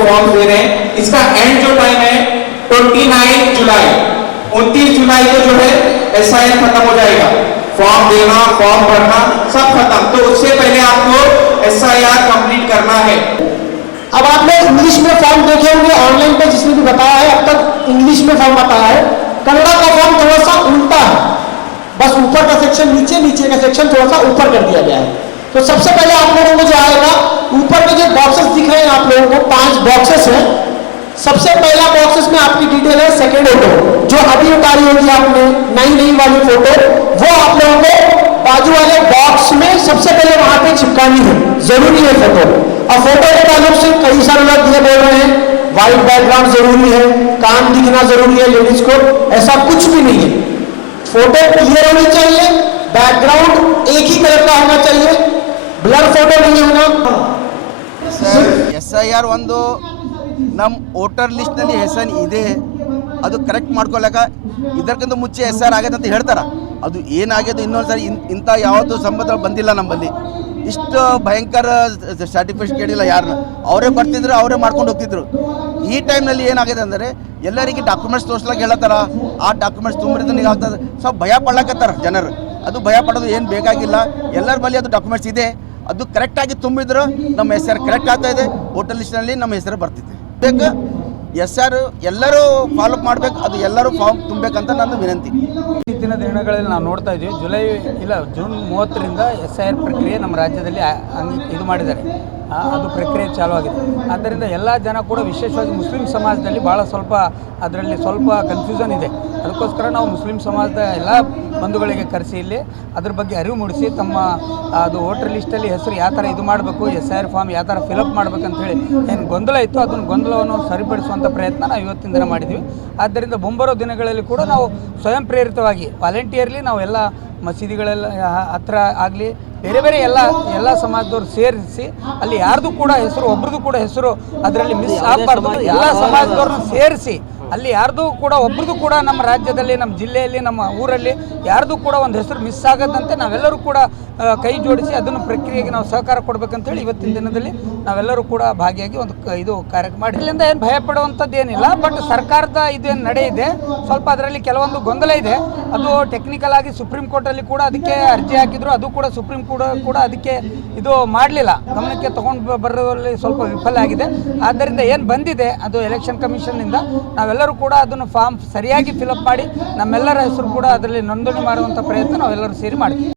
Form दे रहे हैं। इसका एंड जो टाइम है 29 जुलाई, 29 जुलाई को जो है एसआईआर खत्म हो जाएगा। फॉर्म देना, फॉर्म भरना सब खत्म, तो उससे पहले आपको एसआईआर कंप्लीट करना है। अब आपने इंग्लिश में फॉर्म देखे होंगे ऑनलाइन पे, जिसने भी बताया है अब तक इंग्लिश में फॉर्म बताया है। कन्नड़ा का फॉर्म थोड़ा सा उल्टा है, बस ऊपर का सेक्शन नीचे, नीचे का सेक्शन थोड़ा सा ऊपर कर दिया गया है। तो सबसे पहले आप लोगों को जो आएगा, ऊपर में जो बॉक्सेस दिख रहे हैं आप लोगों को 5 बॉक्सेस हैं। सबसे पहला बॉक्सेस में आपकी डिटेल है सेकेंड फोटो, जो अभी उतारी होगी आपने नई वाली फोटो, वो आप लोगों को बाजू वाले बॉक्स में सबसे पहले वहां पे चिपकानी है, जरूरी है फोटो। और फोटो के ताल्लुक से कई सारे लोग ये बोल रहे हैं व्हाइट बैकग्राउंड जरूरी है, कान दिखना जरूरी है लेडीज को, ऐसा कुछ भी नहीं है। फोटो क्लियर होनी चाहिए, बैकग्राउंड एक ही कलर का होना चाहिए, ब्लर फोटो नहीं होना। SIR ಒಂದು ನಮ್ಮ ವೋಟರ್ ಲಿಸ್ಟ್ನಲ್ಲಿ ಹೆಸರು ಇದೆ, ಅದು ಕರೆಕ್ಟ್ ಮಾಡ್ಕೊಳ್ಳಾಕ ಇದಕ್ಕಿಂತ ಮುಂಚೆ SIR ಆಗೈತೆ ಅಂತ ಹೇಳ್ತಾರೆ, ಅದು ಏನಾಗಿದೆ ಇನ್ನೊಂದು ಸಾರಿ ಇಂಥ ಯಾವತ್ತೂ ಸಂಬಂಧ ಬಂದಿಲ್ಲ ನಮ್ಮಲ್ಲಿ। ಇಷ್ಟು ಭಯಂಕರ ಸರ್ಟಿಫಿಕೇಟ್ ಕೇಳಿಲ್ಲ ಯಾರನ್ನ, ಅವರೇ ಬರ್ತಿದ್ರು, ಅವರೇ ಮಾಡ್ಕೊಂಡು ಹೋಗ್ತಿದ್ರು। ಈ ಟೈಮ್ನಲ್ಲಿ ಏನಾಗಿದೆ ಅಂದರೆ ಎಲ್ಲರಿಗೆ ಡಾಕ್ಯುಮೆಂಟ್ಸ್ ತೋರಿಸ್ಲಾಕ ಹೇಳತ್ತಾರ, ಆ ಡಾಕ್ಯುಮೆಂಟ್ಸ್ ತುಂಬಿದ್ರೆ ನೀವು ಆಗ್ತದೆ ಸ್ವಲ್ಪ ಭಯ ಪಡ್ಲಾಕತ್ತಾರ ಜನರು। ಅದು ಭಯ ಪಡೋದು ಏನು ಬೇಕಾಗಿಲ್ಲ, ಎಲ್ಲರ ಬಳಿ ಅದು ಡಾಕ್ಯುಮೆಂಟ್ಸ್ ಇದೆ, ಅದು ಕರೆಕ್ಟಾಗಿ ತುಂಬಿದ್ರು ನಮ್ಮ ಹೆಸರು ಕರೆಕ್ಟ್ ಆಗ್ತಾ ಇದೆ, ವೋಟರ್ ಲಿಸ್ಟ್ನಲ್ಲಿ ನಮ್ಮ ಹೆಸರು ಬರ್ತಿದೆ। ಬೇಕು SR ಎಲ್ಲರೂ ಫಾಲೋಅಪ್ ಮಾಡಬೇಕು, ಅದು ಎಲ್ಲರೂ ಫಾರ್ಮ್ ತುಂಬಬೇಕಂತ ನನ್ನ ವಿನಂತಿ। ಇತ್ತೀಚಿನ ದಿನಗಳಲ್ಲಿ ನಾವು ನೋಡ್ತಾ ಇದ್ದೀವಿ, ಜೂನ್ 30ರಿಂದ SIR ಪ್ರಕ್ರಿಯೆ ನಮ್ಮ ರಾಜ್ಯದಲ್ಲಿ ಇದು ಮಾಡಿದ್ದಾರೆ, ಅದು ಪ್ರಕ್ರಿಯೆ ಚಾಲೂ ಆಗಿದೆ। ಆದ್ದರಿಂದ ಎಲ್ಲ ಜನ ಕೂಡ ವಿಶೇಷವಾಗಿ ಮುಸ್ಲಿಂ ಸಮಾಜದಲ್ಲಿ ಭಾಳ ಸ್ವಲ್ಪ ಅದರಲ್ಲಿ ಸ್ವಲ್ಪ ಕನ್ಫ್ಯೂಷನ್ ಇದೆ। ಅದಕ್ಕೋಸ್ಕರ ನಾವು ಮುಸ್ಲಿಂ ಸಮಾಜದ ಎಲ್ಲ ಬಂಧುಗಳಿಗೆ ಕರೆಸಿ ಇಲ್ಲಿ ಅದ್ರ ಬಗ್ಗೆ ಅರಿವು ಮೂಡಿಸಿ ತಮ್ಮ ಅದು ವೋಟರ್ ಲಿಸ್ಟಲ್ಲಿ ಹೆಸರು ಯಾವ ಥರ ಇದು ಮಾಡಬೇಕು, SIR ಫಾರ್ಮ್ ಯಾವ ಥರ ಫಿಲಪ್ ಮಾಡಬೇಕಂತೇಳಿ ಏನು ಗೊಂದಲ ಇತ್ತು, ಅದನ್ನು ಗೊಂದಲವನ್ನು ಸರಿಪಡಿಸುವಂಥ ಪ್ರಯತ್ನ ನಾವು ಇವತ್ತಿನ ದಿನ ಮಾಡಿದ್ವಿ। ಆದ್ದರಿಂದ ಮುಂಬರೋ ದಿನಗಳಲ್ಲಿ ಕೂಡ ನಾವು ಸ್ವಯಂ ಪ್ರೇರಿತವಾಗಿ ವಾಲಂಟಿಯರ್ಲಿ ನಾವು ಎಲ್ಲ ಮಸೀದಿಗಳೆಲ್ಲ ಹತ್ರ ಆಗಲಿ ಬೇರೆ ಬೇರೆ ಎಲ್ಲ ಸಮಾಜದವ್ರು ಸೇರಿಸಿ ಅಲ್ಲಿ ಯಾರ್ದು ಕೂಡ ಹೆಸರು, ಒಬ್ರದ್ದು ಕೂಡ ಹೆಸರು ಅದರಲ್ಲಿ ಮಿಸ್ ಆಗಬಾರ್ದು, ಎಲ್ಲ ಸಮಾಜದವ್ರನ್ನ ಸೇರಿಸಿ ಅಲ್ಲಿ ಯಾರ್ದು ಕೂಡ ಒಬ್ರದ್ದು ಕೂಡ ನಮ್ಮ ರಾಜ್ಯದಲ್ಲಿ, ನಮ್ಮ ಜಿಲ್ಲೆಯಲ್ಲಿ, ನಮ್ಮ ಊರಲ್ಲಿ ಯಾರ್ದು ಕೂಡ ಒಂದು ಹೆಸರು ಮಿಸ್ ಆಗದಂತೆ ನಾವೆಲ್ಲರೂ ಕೂಡ ಕೈ ಜೋಡಿಸಿ ಅದನ್ನು ಪ್ರಕ್ರಿಯೆಗೆ ನಾವು ಸಹಕಾರ ಕೊಡಬೇಕಂತೇಳಿ ಇವತ್ತಿನ ದಿನದಲ್ಲಿ ನಾವೆಲ್ಲರೂ ಕೂಡ ಭಾಗಿಯಾಗಿ ಒಂದು ಇದು ಕಾರ್ಯಕ್ರಮ ಮಾಡಿ, ಇಲ್ಲಿಂದ ಏನು ಭಯ ಪಡುವಂಥದ್ದು ಏನಿಲ್ಲ। ಬಟ್ ಸರ್ಕಾರದ ಇದೇನು ನಡೆ ಇದೆ, ಸ್ವಲ್ಪ ಅದರಲ್ಲಿ ಕೆಲವೊಂದು ಗೊಂದಲ ಇದೆ, ಅದು ಟೆಕ್ನಿಕಲ್ ಆಗಿ ಸುಪ್ರೀಂ ಕೋರ್ಟಲ್ಲಿ ಕೂಡ ಅದಕ್ಕೆ ಅರ್ಜಿ ಹಾಕಿದ್ರು, ಅದು ಕೂಡ ಸುಪ್ರೀಂ ಕೋರ್ಟ್ ಕೂಡ ಅದಕ್ಕೆ ಇದು ಮಾಡಲಿಲ್ಲ, ಗಮನಕ್ಕೆ ತಗೊಂಡು ಬರೋದ್ರಲ್ಲಿ ಸ್ವಲ್ಪ ವಿಫಲ ಆಗಿದೆ। ಆದ್ದರಿಂದ ಏನು ಬಂದಿದೆ ಅದು ಎಲೆಕ್ಷನ್ ಕಮಿಷನ್ನಿಂದ ನಾವೆಲ್ಲರೂ ಕೂಡ ಅದನ್ನು ಫಾರ್ಮ್ ಸರಿಯಾಗಿ ಫಿಲಪ್ ಮಾಡಿ ನಮ್ಮೆಲ್ಲರ ಹೆಸರು ಕೂಡ ಅದರಲ್ಲಿ ನೋಂದಣಿ ಮಾಡುವಂಥ ಪ್ರಯತ್ನ ನಾವೆಲ್ಲರೂ ಸೇರಿ ಮಾಡ್ತೀವಿ।